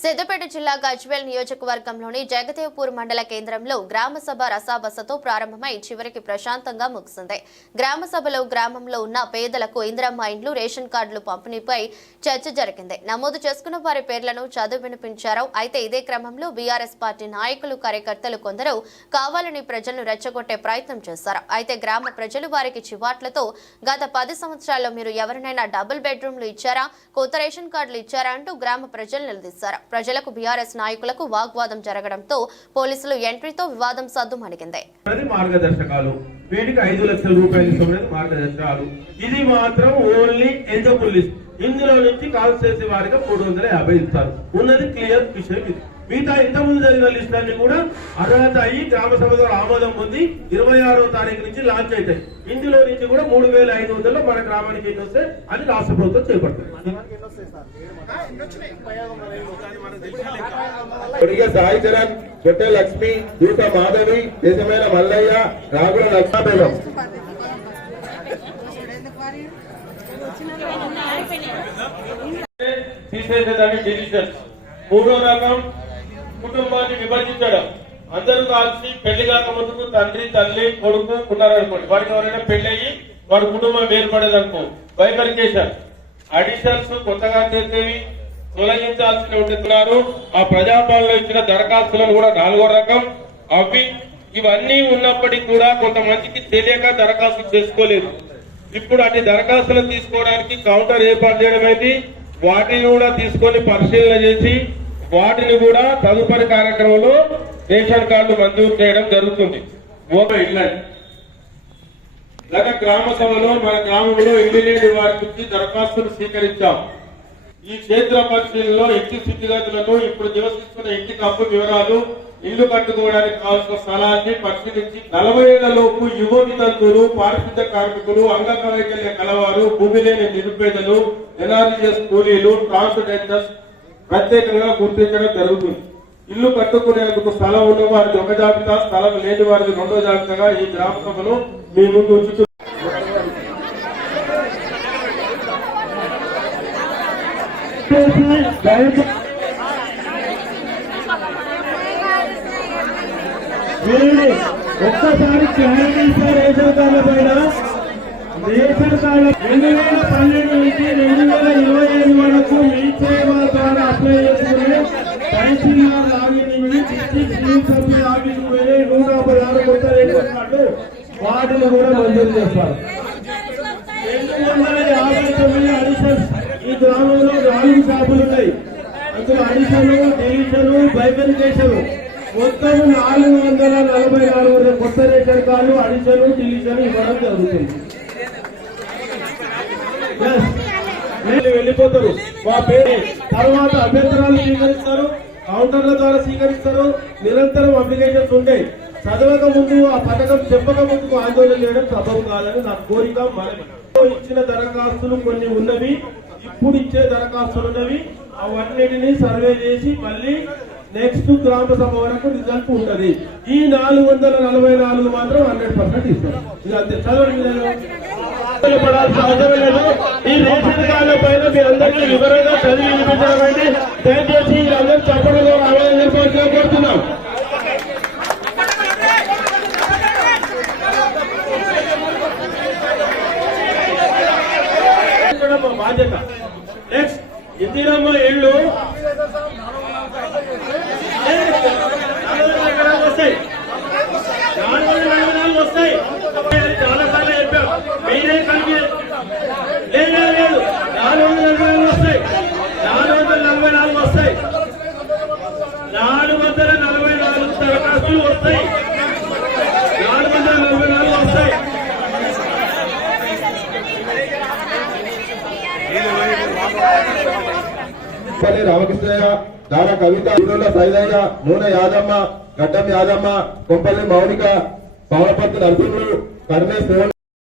సిద్దిపేట జిల్లా గజ్వేల్ నియోజకవర్గంలోని జగదేవ్పూర్ మండల కేంద్రంలో గ్రామసభ రసాబసతో ప్రారంభమై చివరికి ప్రశాంతంగా ముగిసింది. గ్రామసభలో గ్రామంలో ఉన్న పేదలకు ఇందిరమ్మ ఇండ్లు రేషన్ కార్డులు పంపిణీపై చర్చ జరిగింది. నమోదు చేసుకున్న వారి పేర్లను చదువు వినిపించారు. అయితే ఇదే క్రమంలో బీఆర్ఎస్ పార్టీ నాయకులు కార్యకర్తలు కొందరు కావాలని ప్రజలను రెచ్చగొట్టే ప్రయత్నం చేశారు. అయితే గ్రామ ప్రజలు వారికి చివాట్లతో గత పది సంవత్సరాల్లో మీరు ఎవరినైనా డబుల్ బెడ్రూమ్లు ఇచ్చారా? కొత్త రేషన్ కార్డులు ఇచ్చారా? అంటూ గ్రామ ప్రజలు నిలదీశారు. ప్రజలకు బీఆర్ఎస్ నాయకులకు వాగ్వాదం జరగడంతో పోలీసులు ఎంట్రీతో వివాదం సద్దుమణిగింది. అనేది మార్గదర్శకాలు. వీటికి ఐదు లక్షల రూపాయలు మార్గదర్శకాలు. ఇది మాత్రం ఓన్లీ ఎలిజిబుల్ లిస్ట్ ఇందులో నుంచి కాల్ చేసే వారికి మూడు వందల యాభై ఇస్తారు. ఉన్నది క్లియర్ విషయం ఇది. మిగతా ఇంత ముందు జరిగిన లిస్ట్ అన్ని కూడా అర్హత అయ్యి గ్రామ సభలో ఆమోదం పొంది ఇరవై ఆరో తారీఖు నుంచి లాంచ్ అవుతాయి ఇందులో నుంచి కూడా మూడు వేల ఐదు వందలు మన గ్రామానికి ఎన్ని వస్తే అది రాష్ట్ర ప్రభుత్వం చేపడుతుంది. కొడిగ సాయి చరణ్ కొట్టే లక్ష్మి దూత మాధవి దేశమైన మల్లయ్య రాగుల లక్ష్మీబేగం తీసేసేదాన్ని డిజిటల్. మూడో రకం కుటుంబాన్ని విభజించడం. అందరూ కలిసి పెళ్ళి కాకముందుకు తండ్రి తల్లి కొడుకు ఉన్నారనుకోండి వాడికి ఎవరైనా పెళ్ళి అయ్యి వాడి కుటుంబం ఏర్పడేదనుకో బైఫర్కేషన్ అడిషన్స్ కొత్తగా చేసేవి తొలగించాల్సిన ఉంటున్నారు ఆ ప్రజాపాలనలో ఇచ్చిన దరఖాస్తులను కూడా నాలుగో రకం. అవి ఇవన్నీ ఉన్నప్పటికీ కూడా కొంతమందికి తెలియక దరఖాస్తు చేసుకోలేదు. ఇప్పుడు అన్ని దరఖాస్తులు తీసుకోవడానికి కౌంటర్ ఏర్పాటు చేయడం అయింది వాటిని కూడా తీసుకొని పరిశీలన చేసి వాటిని కూడా తదుపరి కార్యక్రమంలో రేషన్ కార్డు మంజూరు చేయడం జరుగుతుంది. గత గ్రామ సభలో మన గ్రామంలో ఇల్లు లేని వారి నుంచి దరఖాస్తులు స్వీకరించాం. ఈ క్షేత్ర పరిశీలనలో ఇంటి స్థితిగతులను ఇప్పుడు నివసిస్తున్న ఇంటి కప్పు వివరాలు ఇల్లు కట్టుకోవడానికి కావాల్సిన స్థలాన్ని పరిశీలించి నలభై ఏళ్ళలోపు యువ వితంతువులు పారిశుద్ధ కార్మికులు అంగవైకల్య కలవారు భూమి లేని నిరుపేదలు ఎన్ఆర్జీఎస్ కూలీలు ట్రాన్స్జెండర్స్ ప్రత్యేకంగా గుర్తించడం జరుగుతుంది. ఇల్లు కట్టుకునేందుకు స్థలం ఉన్న వారిది ఒక జాబితా స్థలం లేని వారిది రెండో జాబితాగా ఈ గ్రామ సభను మీ ముందు ఉంచుతూ వీరిని ఒక్కసారి క్లారిటీ రేషన్ కార్డుల పైన. రేషన్ కార్డు రెండు వేల పన్నెండు నుంచి రెండు వేల తహసీల్దార్ లాగిన్ సభ్యులు లాగిన్ నూట పదహారు కొత్త రేషన్ వాటిని కూడా మంజూరు చేస్తారు రెండు వందల యాభై తొమ్మిది అడిషన్స్ ఈ గ్రామంలో నాలుగు షాపులు ఉన్నాయి అందులో అడిషను డివిజను బైఫికేషన్ మొత్తం నాలుగు వందల నలభై నాలుగు కొత్త రేషన్ కార్డు అడిషను డివిజన్ ఇవ్వడం జరుగుతుంది వెళ్ళిపోతారు మా పేరు తర్వాత అభ్యంతరాలు స్వీకరిస్తారు కౌంటర్ల ద్వారా స్వీకరిస్తారు. నిరంతరం అప్లికేషన్స్ ఉంటాయి. చదవక ముందు ఆ పథకం చెప్పక ముందు ఆందోళన చేయడం తప్పదు కాదని నా కోరిక మనవి. ఇచ్చిన దరఖాస్తులు కొన్ని ఉన్నవి. ఇప్పుడు ఇచ్చే దరఖాస్తులు ఉన్నవి. అవన్నిటిని సర్వే చేసి మళ్ళీ నెక్స్ట్ గ్రామ సభ వరకు రిజల్ట్ ఉంటది. ఈ నాలుగు వందల నలభై నాలుగు మాత్రం హండ్రెడ్ పర్సెంట్ ఇస్తారు ఇది అంతే చదవండి. మీరు. పడాల్సిన అవసరం లేదు. ఈ రేషన్ కార్డు పైన మీ అందరికీ వివరంగా చదివి వినిపించడానికి దయచేసి అందరూ చప్పట్లో ఆవేదన చేసుకోవాల్సిన కోరుతున్నాం బాధ్యత. నెక్స్ట్ ఇందిరమ్మ ఇళ్ళు వస్తాయి నాలుగు వందల నలభై నాలుగు వస్తాయి చాలా సార్లు చెప్పాం మీరే కలిగి లేదు లేదు, లేదు నాలుగు వందల నలభై నాలుగు వస్తాయి నాలుగు వందల నలభై నాలుగు వస్తాయి నాలుగు వందల నలభై నాలుగు నాలుగు వస్తాయి. నాలుగు వందల నలభై నాలుగు వస్తాయి. పల్లి రామకృష్ణయ్య దాన కవిత ఇరుల సైదయ్య నూనె యాదమ్మ గడ్డం యాదమ్మ కొంపల్లి మౌనిక పవనపర్తి నరసింహుడు కర్ణే